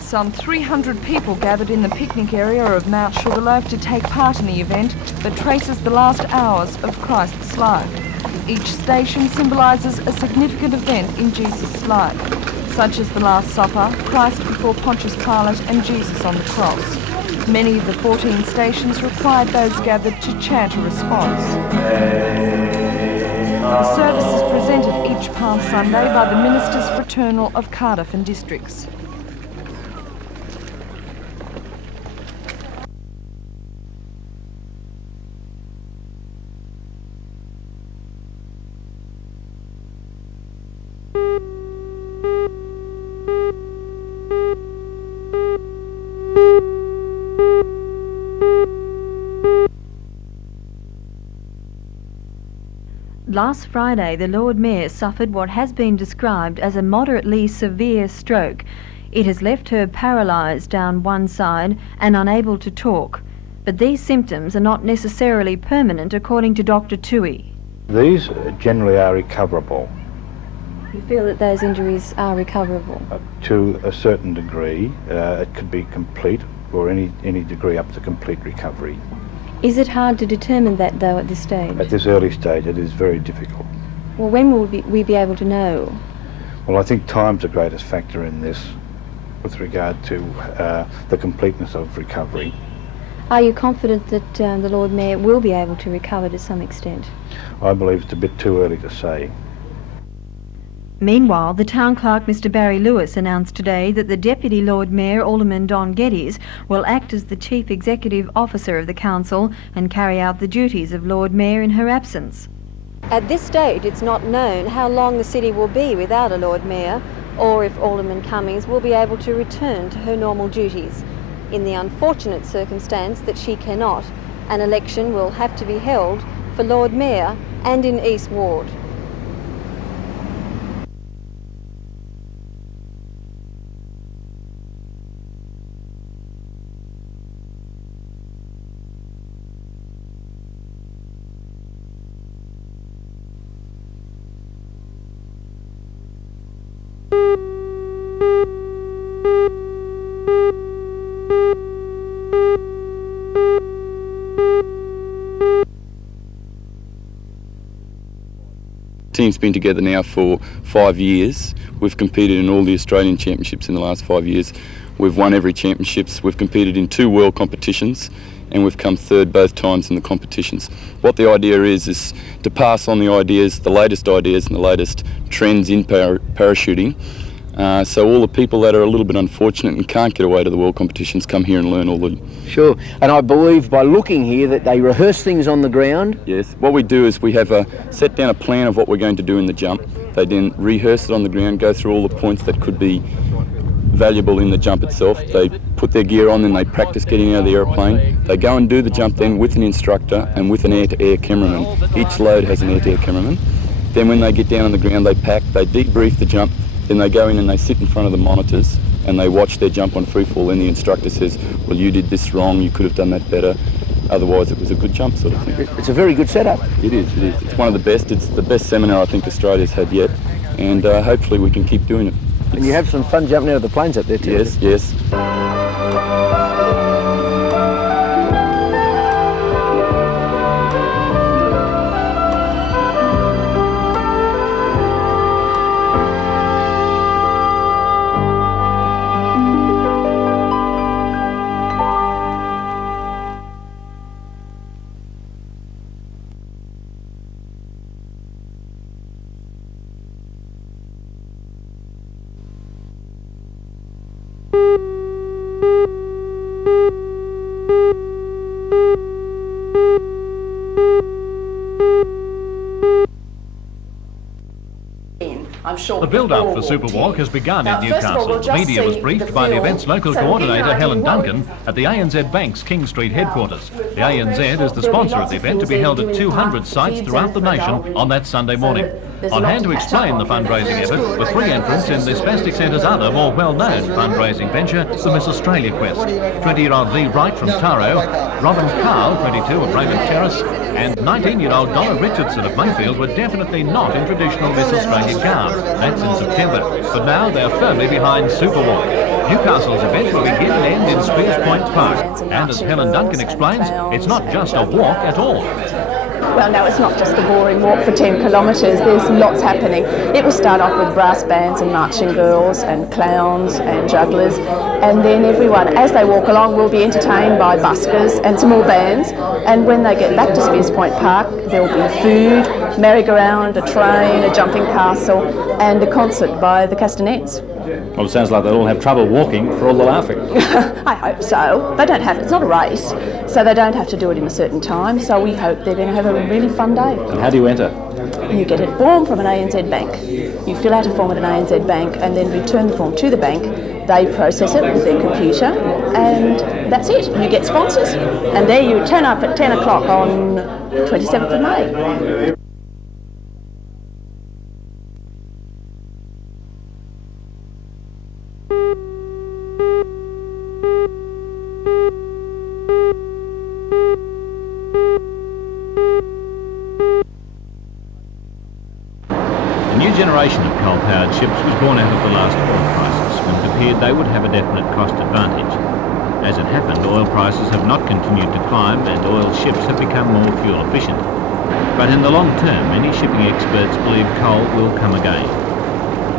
Some 300 people gathered in the picnic area of Mount Sugarloaf to take part in the event that traces the last hours of Christ's life. Each station symbolises a significant event in Jesus' life, such as the Last Supper, Christ before Pontius Pilate and Jesus on the cross. Many of the 14 stations required those gathered to chant a response. The service is presented each Palm Sunday by the Ministers Fraternal of Cardiff and Districts. Last Friday, the Lord Mayor suffered what has been described as a moderately severe stroke. It has left her paralysed down one side and unable to talk. But these symptoms are not necessarily permanent, according to Dr. Tui. These generally are recoverable. You feel that those injuries are recoverable? To a certain degree. It could be complete, or any degree up to complete recovery. Is it hard to determine that, though, at this stage? At this early stage, it is very difficult. Well, when will we be able to know? Well, I think time's the greatest factor in this with regard to the completeness of recovery. Are you confident that the Lord Mayor will be able to recover to some extent? I believe it's a bit too early to say. Meanwhile, the Town Clerk, Mr Barry Lewis, announced today that the Deputy Lord Mayor, Alderman Don Geddes, will act as the Chief Executive Officer of the Council and carry out the duties of Lord Mayor in her absence. At this stage, it's not known how long the city will be without a Lord Mayor, or if Alderman Cummings will be able to return to her normal duties. In the unfortunate circumstance that she cannot, an election will have to be held for Lord Mayor and in East Ward. The team's been together now for 5 years. We've competed in all the Australian championships in the last 5 years. We've won every championships. We've competed in 2 world competitions and we've come third both times in the competitions. What the idea is to pass on the ideas, the latest ideas and the latest trends in parachuting. So all the people that are a little bit unfortunate and can't get away to the world competitions come here and learn all the... Sure, and I believe by looking here that they rehearse things on the ground. Yes, what we do is we have set down a plan of what we're going to do in the jump. They then rehearse it on the ground, go through all the points that could be valuable in the jump itself. They put their gear on and they practice getting out of the aeroplane. They go and do the jump then with an instructor and with an air-to-air cameraman. Each load has an air-to-air cameraman. Then when they get down on the ground, they pack, they debrief the jump. Then they go in and they sit in front of the monitors and they watch their jump on free fall, and the instructor says, well, you did this wrong, you could have done that better, otherwise it was a good jump, sort of thing. It's a very good setup. It is. It's one of the best. It's the best seminar I think Australia's had yet, and hopefully we can keep doing it. And you have some fun jumping out of the planes up there too. Yes, yes. The build-up for Superwalk has begun in Newcastle. Media was briefed by the event's local coordinator, Helen Duncan, at the ANZ Bank's King Street headquarters. The ANZ is the sponsor of the event, to be held at 200 sites throughout the nation on that Sunday morning. On hand to explain the fundraising effort were 3 entrants in the Spastic Centre's other, more well-known fundraising venture, the Miss Australia Quest. 20-year-old Lee Wright from Taro, Robin Carl, 22, of Raymond Terrace, And 19-year-old Donna Richardson of Mayfield were definitely not in traditional Miss Australia garb. That's in September. But now they're firmly behind Superwalk. Newcastle's event will begin and end in Spears Point Park. And as Helen Duncan explains, it's not just a walk at all. Well, no, it's not just a boring walk for 10 kilometres. There's lots happening. It will start off with brass bands and marching girls and clowns and jugglers, and then everyone, as they walk along, will be entertained by buskers and some more bands. And when they get back to Spears Point Park, there will be food, merry-go-round, a train, a jumping castle, and a concert by the Castanets. Well, it sounds like they'll all have trouble walking for all the laughing. I hope so. They don't have, it's not a race, so they don't have to do it in a certain time, so we hope they're going to have a really fun day. And how do you enter? You get a form from an ANZ bank. You fill out a form at an ANZ bank and then return the form to the bank. They process it with their computer, and that's it. You get sponsors, and there you turn up at 10 o'clock on 27th of May. A new generation of coal-powered ships was born out of the last oil crisis, when it appeared they would have a definite cost advantage. As it happened, oil prices have not continued to climb and oil ships have become more fuel efficient. But in the long term, many shipping experts believe coal will come again.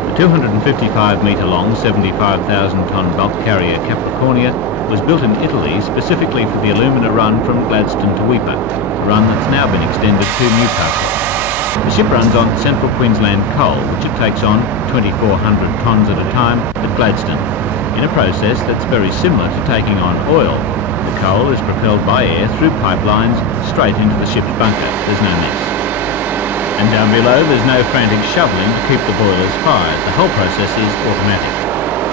The 255-metre-long, 75,000-tonne bulk carrier Capricornia was built in Italy specifically for the alumina run from Gladstone to Weipa, a run that's now been extended to Newcastle. The ship runs on Central Queensland coal, which it takes on 2,400 tonnes at a time at Gladstone, in a process that's very similar to taking on oil. The coal is propelled by air through pipelines straight into the ship's bunker. There's no mess. And down below, there's no frantic shoveling to keep the boilers fired. The whole process is automatic.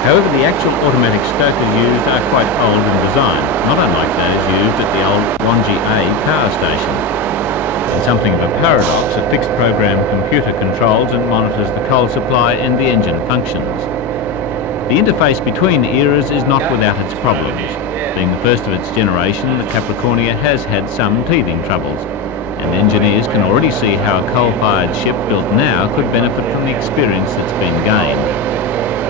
However, the actual automatic stokers used are quite old in design, not unlike those used at the old Wonji A power station. In something of a paradox, a fixed program computer controls and monitors the coal supply and the engine functions. The interface between eras is not without its problems. Being the first of its generation, the Capricornia has had some teething troubles, and engineers can already see how a coal-fired ship built now could benefit from the experience that's been gained.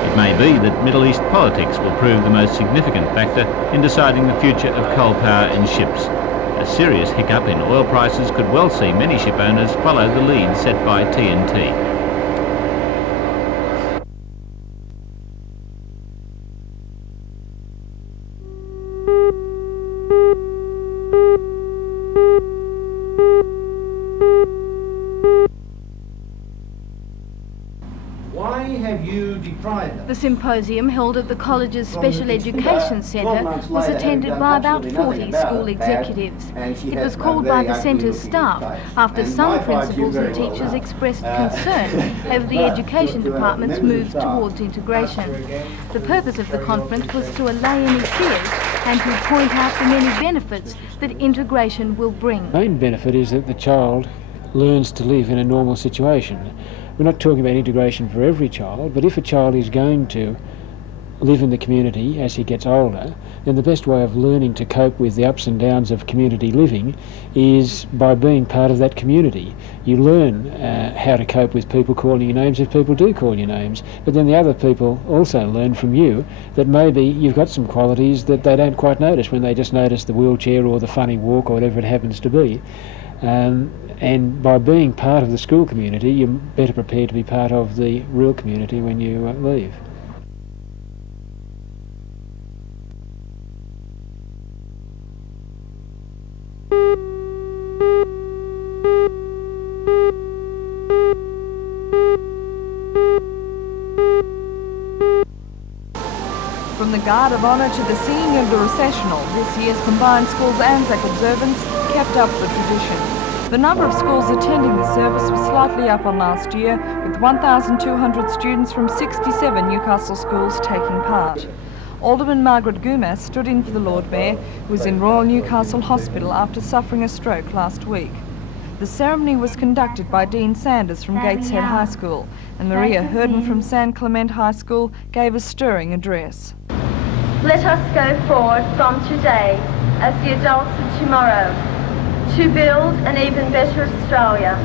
It may be that Middle East politics will prove the most significant factor in deciding the future of coal power in ships. A serious hiccup in oil prices could well see many ship owners follow the lead set by TNT. Why have you deprived them? The symposium held at the college's Special Education Centre was attended by about 40 school executives. It was called by the centre's staff after some principals and teachers expressed concern over the education department's move towards integration. The purpose of the conference was to allay any fears and to point out the many benefits that integration will bring. The main benefit is that the child learns to live in a normal situation. We're not talking about integration for every child, but if a child is going to live in the community as he gets older, then the best way of learning to cope with the ups and downs of community living is by being part of that community. You learn how to cope with people calling you names if people do call you names, but then the other people also learn from you that maybe you've got some qualities that they don't quite notice when they just notice the wheelchair or the funny walk or whatever it happens to be. And by being part of the school community, you're better prepared to be part of the real community when you leave. From the Guard of Honour to the singing of the recessional, this year's combined schools Anzac observance kept up the tradition. The number of schools attending the service was slightly up on last year, with 1,200 students from 67 Newcastle schools taking part. Alderman Margaret Gumas stood in for the Lord Mayor, who was in Royal Newcastle Hospital after suffering a stroke last week. The ceremony was conducted by Dean Sanders from Gateshead High School, and Maria Hurden from San Clemente High School gave a stirring address. Let us go forward from today as the adults of tomorrow, to build an even better Australia,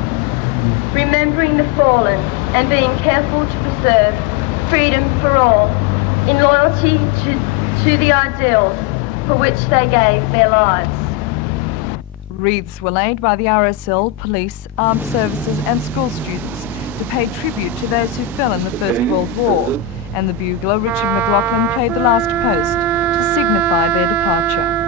remembering the fallen and being careful to preserve freedom for all, in loyalty to the ideals for which they gave their lives. Wreaths were laid by the RSL, police, armed services and school students to pay tribute to those who fell in the First World War, and the bugler Richard McLaughlin played the last post to signify their departure.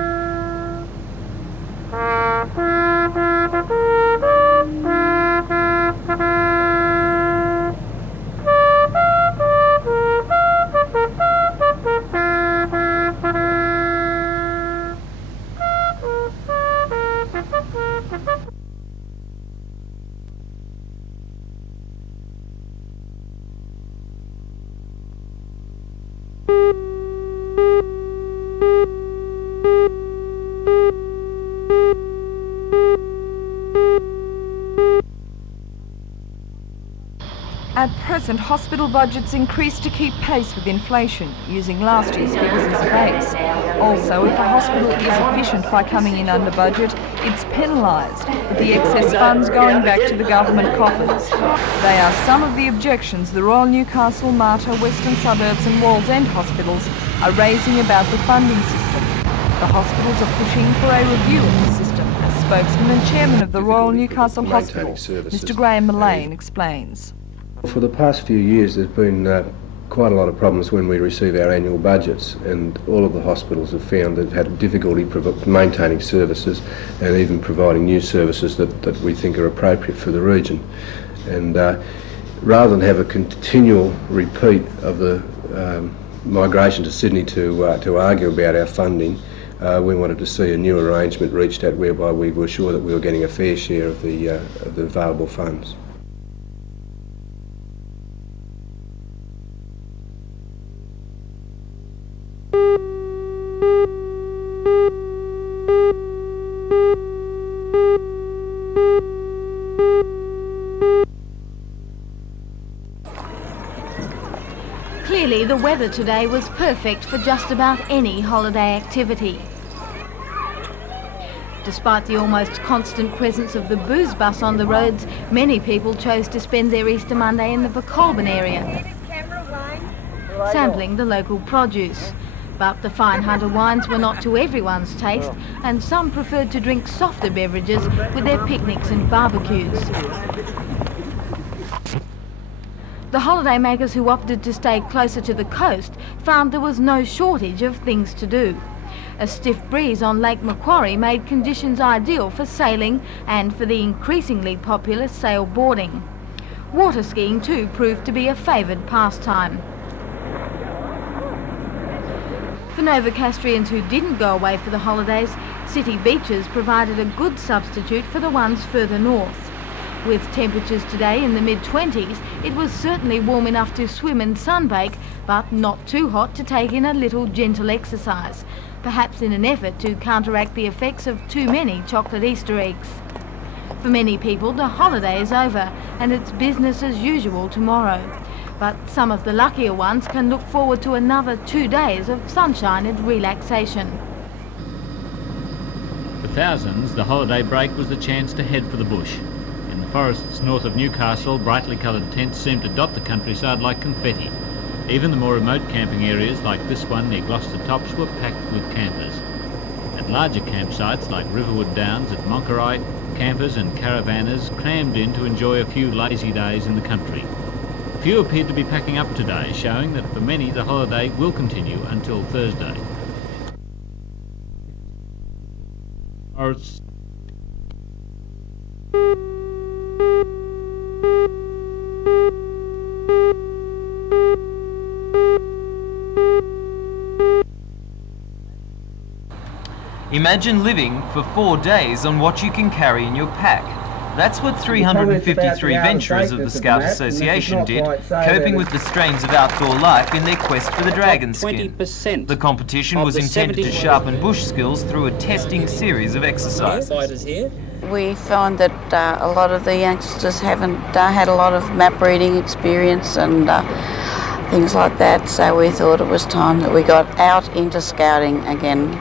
At present, hospital budgets increase to keep pace with inflation, using last year's figures as a base. Also, if a hospital is efficient by coming in under budget, it's penalised, with the excess funds going back to the government coffers. They are some of the objections the Royal Newcastle, Marta, Western Suburbs and Wallsend hospitals are raising about the funding system. The hospitals are pushing for a review of the system, as spokesman and chairman of the Royal Newcastle Hospital, Mr Graham Mullane, explains. For the past few years there's been quite a lot of problems when we receive our annual budgets, and all of the hospitals have found they've had difficulty maintaining services and even providing new services that we think are appropriate for the region. And rather than have a continual repeat of the migration to Sydney to argue about our funding, we wanted to see a new arrangement reached at whereby we were sure that we were getting a fair share of the available funds. Clearly, the weather today was perfect for just about any holiday activity. Despite the almost constant presence of the booze bus on the roads, many people chose to spend their Easter Monday in the Colburn area, sampling the local produce. But the fine Hunter wines were not to everyone's taste, and some preferred to drink softer beverages with their picnics and barbecues. The holidaymakers who opted to stay closer to the coast found there was no shortage of things to do. A stiff breeze on Lake Macquarie made conditions ideal for sailing and for the increasingly popular sail boarding. Water skiing too proved to be a favoured pastime. For Novocastrians who didn't go away for the holidays, city beaches provided a good substitute for the ones further north. With temperatures today in the mid-20s, it was certainly warm enough to swim and sunbake, but not too hot to take in a little gentle exercise, perhaps in an effort to counteract the effects of too many chocolate Easter eggs. For many people, the holiday is over and it's business as usual tomorrow. But some of the luckier ones can look forward to another 2 days of sunshine and relaxation. For thousands, the holiday break was the chance to head for the bush. In the forests north of Newcastle, brightly coloured tents seemed to dot the countryside like confetti. Even the more remote camping areas like this one near Gloucester Tops were packed with campers. At larger campsites like Riverwood Downs at Monkerai, campers and caravanners crammed in to enjoy a few lazy days in the country. Few appeared to be packing up today, showing that for many the holiday will continue until Thursday. Imagine living for 4 days on what you can carry in your pack. That's what 353 venturers of the Scout Association did, coping with the strains of outdoor life in their quest for the dragon skin. The competition was intended to sharpen bush skills through a testing series of exercises. We found that a lot of the youngsters haven't had a lot of map reading experience and things like that, so we thought it was time that we got out into scouting again.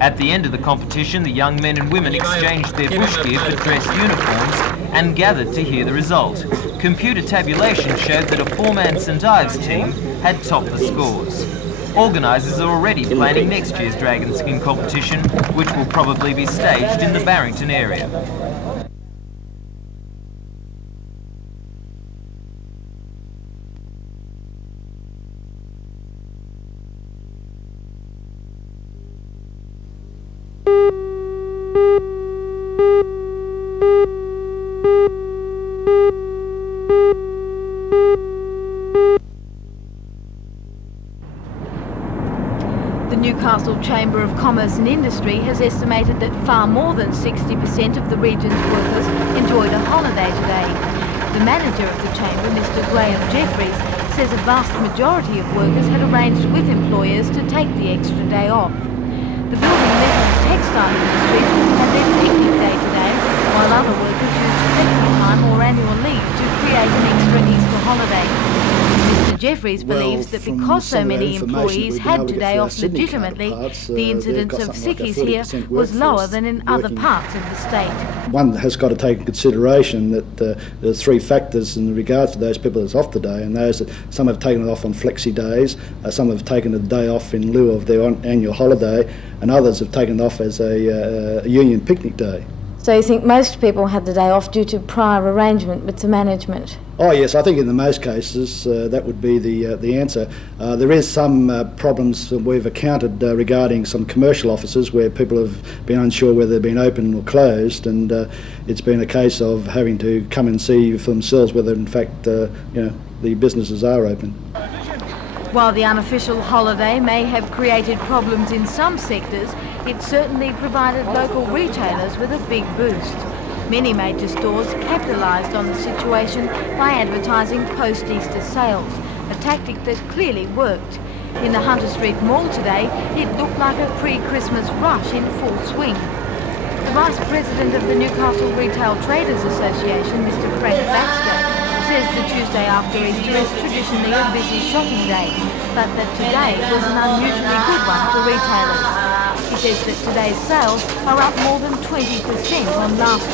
At the end of the competition, the young men and women exchanged their bush gear for dress uniforms and gathered to hear the result. Computer tabulation showed that a four-man St Ives team had topped the scores. Organisers are already planning next year's dragon skin competition, which will probably be staged in the Barrington area. The Newcastle Chamber of Commerce and Industry has estimated that far more than 60% of the region's workers enjoyed a holiday today. The manager of the chamber, Mr Graham Jeffries, says a vast majority of workers had arranged with employers to take the extra day off. The building, metal and textile industries had their picnic day today, while other workers used flexi time or annual leave to create an extra Easter holiday. Mr Jeffries believes that because so many employees had today off legitimately, the incidence of sickies here was lower than in other parts of the state. One has got to take into consideration that there are three factors in regards to those people that's off today, and those that some have taken it off on flexi days, some have taken a day off in lieu of their annual holiday, and others have taken it off as a union picnic day. So you think most people had the day off due to prior arrangement with the management? Oh yes, I think in the most cases that would be the answer. There is some problems that we've encountered regarding some commercial offices where people have been unsure whether they've been open or closed, and it's been a case of having to come and see for themselves whether in fact the businesses are open. While the unofficial holiday may have created problems in some sectors, it certainly provided local retailers with a big boost. Many major stores capitalised on the situation by advertising post-Easter sales, a tactic that clearly worked. In the Hunter Street Mall today, it looked like a pre-Christmas rush in full swing. The Vice President of the Newcastle Retail Traders Association, Mr Frank Baxter, says the Tuesday after Easter is traditionally a busy shopping day, but that today was an unusually good one for retailers. He says that today's sales are up more than 20% on last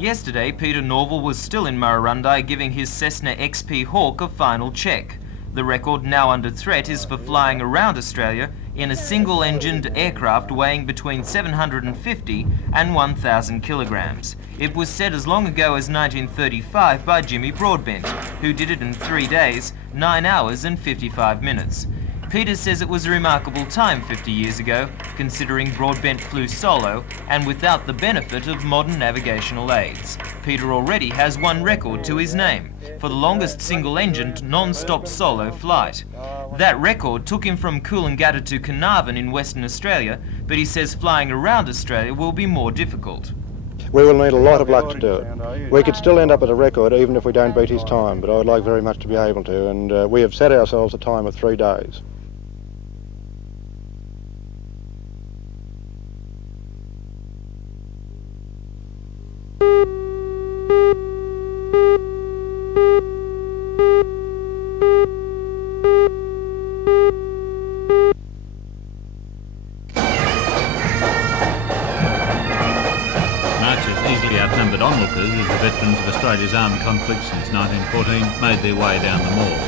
Yesterday, Peter Norval was still in Murrurundi giving his Cessna XP Hawk a final check. The record now under threat is for flying around Australia in a single-engined aircraft weighing between 750 and 1,000 kilograms. It was set as long ago as 1935 by Jimmy Broadbent, who did it in 3 days, 9 hours and 55 minutes. Peter says it was a remarkable time 50 years ago, considering Broadbent flew solo and without the benefit of modern navigational aids. Peter already has one record to his name for the longest single-engined non-stop solo flight. That record took him from Coolangatta to Carnarvon in Western Australia, but he says flying around Australia will be more difficult. We will need a lot of luck to do it. We could still end up at a record even if we don't beat his time, but I would like very much to be able to, and we have set ourselves a time of 3 days. Outnumbered onlookers as the veterans of Australia's armed conflict since 1914 made their way down the mall.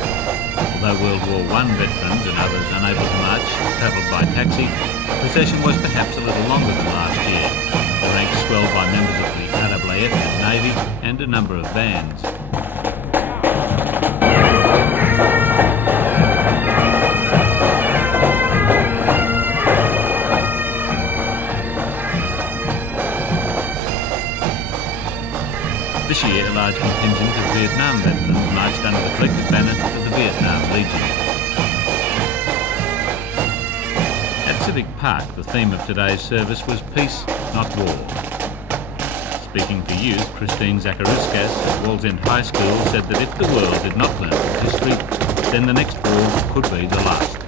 Although World War I veterans and others unable to march travelled by taxi, the procession was perhaps a little longer than last year. The ranks swelled by members of the RAAF and Navy and a number of bands. This year, a large contingent of Vietnam veterans marched under the collective banner of the Vietnam Legion. At Civic Park, the theme of today's service was peace, not war. Speaking for youth, Christine Zacharouskas at Wallsend High School said that if the world did not learn from history, then the next fall could be the last.